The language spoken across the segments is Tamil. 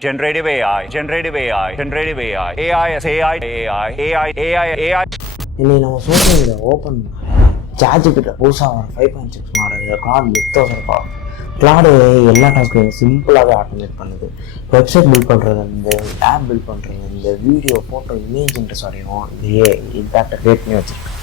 Generative AI, generative AI, generative AI, AI as AI, AI, AI, AI, AI. இன்னைக்கு நம்ம சோஷியல் மீடியா ஓப்பன் சார்ஜிபிட்ட புதுசாக வர 5.6 மாடல் கிளாட் எத்தோட இருக்கா. கிளாடு எல்லா டாஸ்க்கையும் சிம்பிளாகவே ஆட்டோமேட் பண்ணுது. வெப்சைட் பில்ட் பண்ணுறதுலேருந்து ஆப் பில்ட் பண்ணுறதுலேருந்து வீடியோ ஃபோட்டோ இமேஜ் இன்ட்ரெஸ்ட் வரையும் இதையே இம்பேக்டை கிரியேட் பண்ணி வச்சிருக்கு.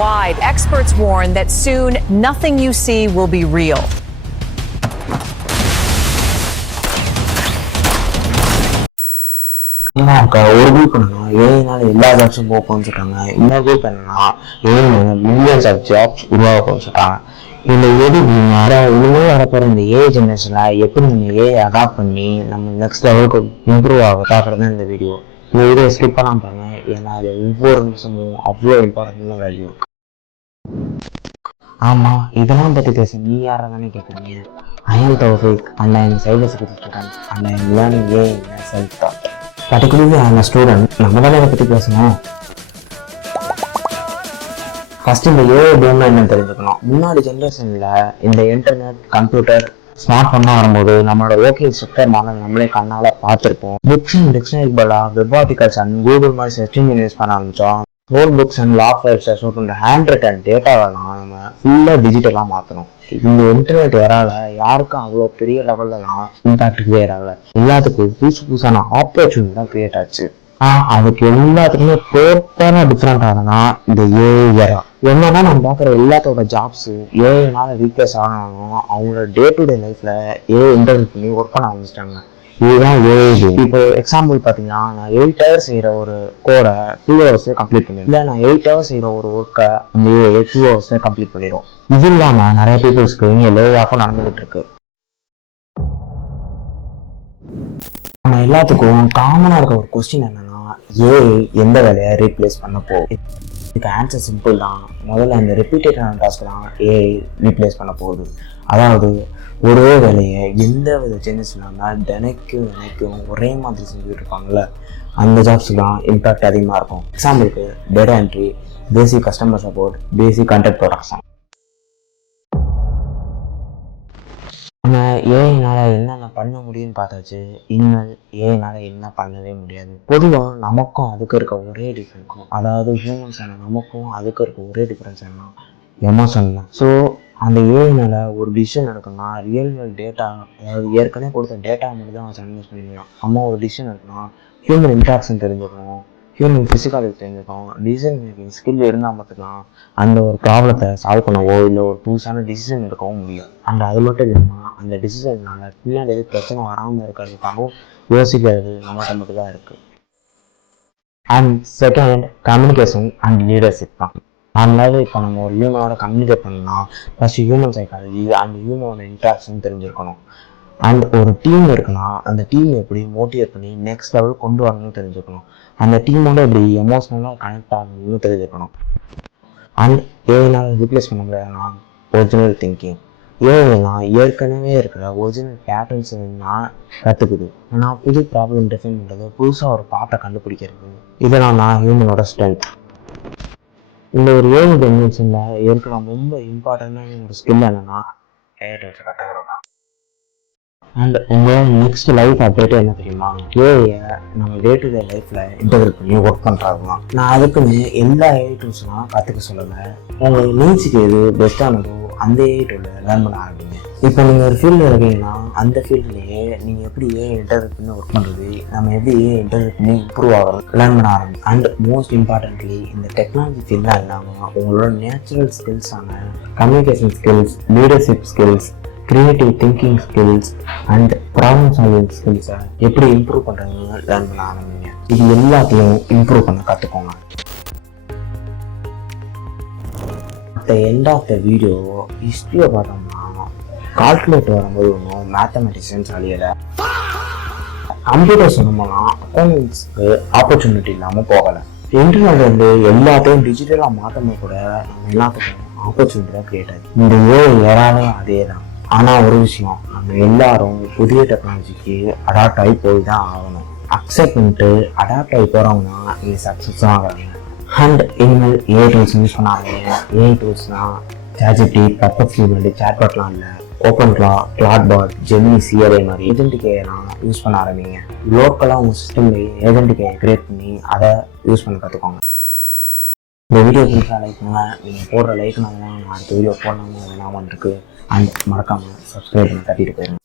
Wide, experts warn that soon nothing you see will be real. ஒரு குரூப் என்னன்னா ஏனால எல்லா ஜாப்ஸும் போகணும்னு சொல்லிட்டாங்க. இன்னொரு குரூப் என்னன்னா ஏனால மில்லியன்ஸ் ஆஃப் ஜாப்ஸ் உருவாக்கணும்னு சொல்லிட்டாங்க. இந்த இனிமே வரப்போற இந்த ஏஐ ஜெனரேஷன்ல எப்படி நம்ம ஏஐ அடாப்ட் பண்ணி நம்ம நெக்ஸ்ட் லெவலுக்கு இம்ப்ரூவ் ஆக பார்க்கறது இந்த வீடியோ. இந்த வீடியோ ஸ்கிப் பண்ணாம பாருங்க, ஏன்னா அது ஒவ்வொரு நிமிஷமும் அவ்வளோ இம்பார்ட்டன்டான வேல்யூ. ஆமா, இதெல்லாம் பத்தி பேச நீ யாரானே கேட்குறீங்க. I am Taufiq and I am cyber security student and I am learning AI in self taught. Particularly I am student. நம்ம தானே அதை பற்றி பேசணும். ஃபர்ஸ்ட் இந்த ஏஐ டோம்னா என்னன்னு தெரிஞ்சுக்கணும். முன்னாடி ஜென்ரேஷனில் இந்த இன்டர்நெட், கம்ப்யூட்டர், ஸ்மார்ட் ஃபோனாக வரும்போது நம்மளோட ஓகே ஸ்ட்ரக்சர் மாடல் நம்மளே கண்ணால் பார்த்துருப்போம். புக்ஸ் அண்ட் டிக்ஷனரி பதிலாக வெப் ஆர்டிகல்ஸ் அண்ட் கூகுள் மாதிரி சர்ச் இன்ஜின் யூஸ் பண்ண ஆரம்பித்தோம். நோட் புக்ஸ் அண்ட் லா ஃபைல்ஸை சொல்கிற ஹேண்ட் ரிட்டன் டேட்டாவெல்லாம் நம்ம ஃபுல்லாக டிஜிட்டலாக மாற்றணும். இந்த இன்டர்நெட் வரால யாருக்கும் அவ்வளோ பெரிய லெவல்லலாம் இம்பாக்ட் கிரியேட் ஆகலை. எல்லாத்துக்கும் புதுசான ஆப்பர்ச்சுனிட்டி தான் கிரியேட் ஆச்சு. அதுக்கு எல்லாத்துக்குமே டோட்டலாக டிஃப்ரெண்ட் ஆகுதுன்னா இந்த ஏஐ ஏரா. என்னன்னா நம்ம பார்க்குற எல்லாத்தோட ஜாப்ஸு ஏஐனால ரீப்ளேஸ் ஆனாலும் அவங்களோட டே டு டே லைஃப்பில் ஏஐ இன்டர்நெட் பண்ணி ஒர்க் பண்ண ஆரம்பிச்சிட்டாங்க. இதுதான் ஏஐ. இப்போ எக்ஸாம்பிள் பார்த்தீங்கன்னா, நான் 8 hours செய்கிற ஒரு கோடை 2 hours கம்ப்ளீட் பண்ணிடுவேன். இல்லை நான் 8 hours செய்கிற ஒரு ஒர்க்கை அந்த ஏஐ 2 hours கம்ப்ளீட் பண்ணிடும். இது இல்லாமல் நிறைய பீப்புள்ஸ்க்கு இங்கே லே ஆஃபும் நடந்துகிட்டு இருக்கு. நம்ம எல்லாத்துக்கும் காமனாக இருக்க ஒரு கொஸ்டின் என்னன்னா, ஏஐ எந்த வேலையை ரீப்ளேஸ் பண்ண போகுது? இதுக்கு ஆன்சர் சிம்பிள் தான். முதல்ல அந்த ரிப்பீட்டடான டாஸ்க் தான் ஏஐ ரீப்ளேஸ் பண்ண போகுது. அதாவது ஒரே வேலையை எந்த வித சேஞ்சஸ் இல்லாமல் தினைக்கும் ஒரே மாதிரி செஞ்சுக்கிட்டு இருப்பாங்கல்ல, அந்த ஜாப்ஸுக்கு தான் இம்பாக்ட் அதிகமாக இருக்கும். எக்ஸாம்பிளுக்கு டேட்டா என்ட்ரி, பேசிக் கஸ்டமர் சப்போர்ட், பேசிக் கண்டென்ட் ப்ரொடக்ஷன். நம்ம ஏஐனால என்னென்ன பண்ண முடியும்னு பார்த்தாச்சு. இனிமேல் ஏஐனால என்ன பண்ணவே முடியாது. பொதுவாக நமக்கும் அதுக்கு இருக்க ஒரே டிஃப்ரென்ஸ், அதாவது ஹியூமன்ஸ் நமக்கும் அதுக்கு இருக்க ஒரே டிஃப்ரென்ஸ் என்ன, எமோஷன் தான். ஸோ அந்த ஏஐனால ஒரு டிசிஷன் எடுக்கணும்னா ரியல் வேர்ல்ட் டேட்டா, அதாவது ஏற்கனவே கொடுத்த டேட்டா மட்டும் தான் அனலைஸ் பண்ணிக்கலாம். நம்ம ஒரு டிசிஷன் எடுக்கணும், ஹியூமன் இன்ட்ராக்ஷன் தெரிஞ்சுக்கணும், ஹியூமன் ஃபிசிக்காலிட்டி தெரிஞ்சுக்கணும், டிசிஷன் மேக்கிங் ஸ்கில் இருந்தால் மட்டும்தான் அந்த ஒரு ப்ராப்ளத்தை சால்வ் பண்ணவோ இல்லை ஒரு புதுசான டிசிஷன் எடுக்கவும் முடியும். அண்ட் அது மட்டும் இல்லாமல் அந்த டிசிஷன்னால பின்னாடி எது பிரச்சனை வராமல் இருக்கிறதுக்காகவும் யோசிக்கிறது நம்மகிட்ட மட்டும் தான் இருக்குது. And second, communication and leadership தான். அதனால இப்போ நம்ம ஒரு ஹியூமனோட கம்யூனிகேட் பண்ணலாம், ஃபஸ்ட்டு ஹியூமன் சைக்காலஜி அண்ட் ஹியூமனோட இன்ட்ராக்ஷன் தெரிஞ்சிருக்கணும். அண்ட் ஒரு டீம் இருக்குன்னா அந்த டீம் எப்படி மோட்டிவேட் பண்ணி நெக்ஸ்ட் லெவல் கொண்டு வரணும்னு தெரிஞ்சுக்கணும். அந்த டீமோட எப்படி எமோஷ்னலாக கனெக்ட் ஆகணும்னு தெரிஞ்சுக்கணும். அண்ட் ஏஐனால ரீப்ளேஸ் பண்ண முடியாதுன்னா ஒரிஜினல் திங்கிங். ஏஐனா ஏற்கனவே இருக்கிற ஒரிஜினல் பேட்டர்ன்ஸ் கற்றுக்குது. ஆனால் புது ப்ராப்ளம் டிஃபைன் பண்ணுறது, புதுசாக ஒரு பாட்டை கண்டுபிடிக்கிறது, இதெல்லாம் நான் ஹியூமனோட ஸ்ட்ரென்த். இந்த ஒரு ஏஐ ஜெனரேஷனில் இருக்கிற ரொம்ப இம்பார்ட்டண்டான ஒரு ஸ்கில் என்னன்னா ஏஐ கற்றுக்கிறோம். அண்ட் உங்களோட நெக்ஸ்ட் லைஃப் அப்டேட் என்ன தெரியுமா, ஏஐயை நம்ம டே டு டே லைஃப்பில் இன்டெகிரேட் பண்ணி ஒர்க் பண்ணுறாங்க. நான் அதுக்குன்னு எல்லா ஏஐ டூல்ஸ்லாம் கற்றுக்க சொல்லலை. உங்கள் நீட்ஸுக்கு எது பெஸ்ட்டானதோ அந்த ஏஐ டூலை லேர்ன் பண்ண ஆரம்பிங்க. இப்போ நீங்கள் ஒரு ஃபீல்டில் இருக்கீங்கன்னா அந்த ஃபீல்ட்லேயே நீங்கள் எப்படி ஏஐ இன்டெகிரேட் பண்ணி ஒர்க் பண்ணுறது, நம்ம எப்படி ஏஐ இன்டெகிரேட் பண்ணி இம்ப்ரூவ் ஆகிறோம் லேர்ன் பண்ண ஆரம்பிங்க. அண்ட் மோஸ்ட் இம்பார்ட்டன்ட்லி இந்த டெக்னாலஜி ஃபீல்டாக இல்லாமல் உங்களோட நேச்சுரல் ஸ்கில்ஸான communication skills, leadership skills, creative thinking skills and problem solving ஸ்கில்ஸை எப்படி இம்ப்ரூவ் பண்ணுறதுன்னு லேர்ன் பண்ண ஆரம்பிங்க. இது எல்லாத்தையும் இம்ப்ரூவ் பண்ண கற்றுக்கோங்க. At the end of the video ஹிஸ்ட்ரியை பார்த்தோம்னா கால்குலேட்டர் வரும்போது ஒன்றும் மேத்தமெட்டிஷியன்ஸ் அழியலை. கம்ப்யூட்டர் சொன்னோம்னா அக்கௌண்ட்ஸ்க்கு ஆப்பர்ச்சுனிட்டி இல்லாமல் போகலை. இன்டர்நெட் வந்து எல்லாத்தையும் டிஜிட்டலாக மாற்றமே கூட நம்ம எல்லாத்துக்கும் ஆப்பர்ச்சுனிட்டி தான் கிரியேட் ஆகுது. இந்த ஏறாலையும் அதே தான். ஆனால் ஒரு விஷயம், நம்ம எல்லாரும் புதிய டெக்னாலஜிக்கு அடாப்ட் ஆகி போய் தான் ஆகணும். அக்செப்ட் பண்ணிட்டு அடாப்ட் ஆகி போகிறவங்கன்னா இங்கே சக்ஸஸும் ஆகிறாங்க. அண்ட் இனிமேல் ஏஐ டூல்ஸ் யூஸ் பண்ண ஆரம்பிங்க. ஏஐ டூல்ஸ்னால் ChatGPT, Perplexity மாதிரி சேட்பாட்லாம் இல்லை, ஓப்பன் கிளாட் பாட், ஜெமினி சிஆர்ஏ மாதிரி ஏஜென்டிக் ஏஐலாம் யூஸ் பண்ண ஆரம்பிங்க. லோக்கலாக உங்கள் சிஸ்டம்லேயே ஏஜென்டிக் ஏஐ கிரியேட் பண்ணி அதை யூஸ் பண்ண கற்றுக்கோங்க. இந்த வீடியோ பிடிச்சா லைக் பண்ணுங்கள். நீங்கள் போடுற லைக்னால தான் நான் அடுத்த வீடியோ போடலாம்னு வேணாமல் இருக்குது. அண்ட் மறக்காமல் சப்ஸ்கிரைப் பண்ணி தட்டிட்டு போயிருங்க.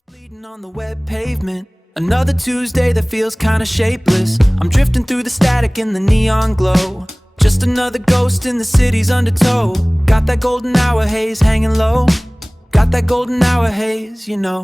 On the wet pavement, another Tuesday that feels kinda shapeless. I'm drifting through the static in the neon glow. Just another ghost in the city's undertow. Got that golden hour haze hanging low. Got that golden hour haze, you know.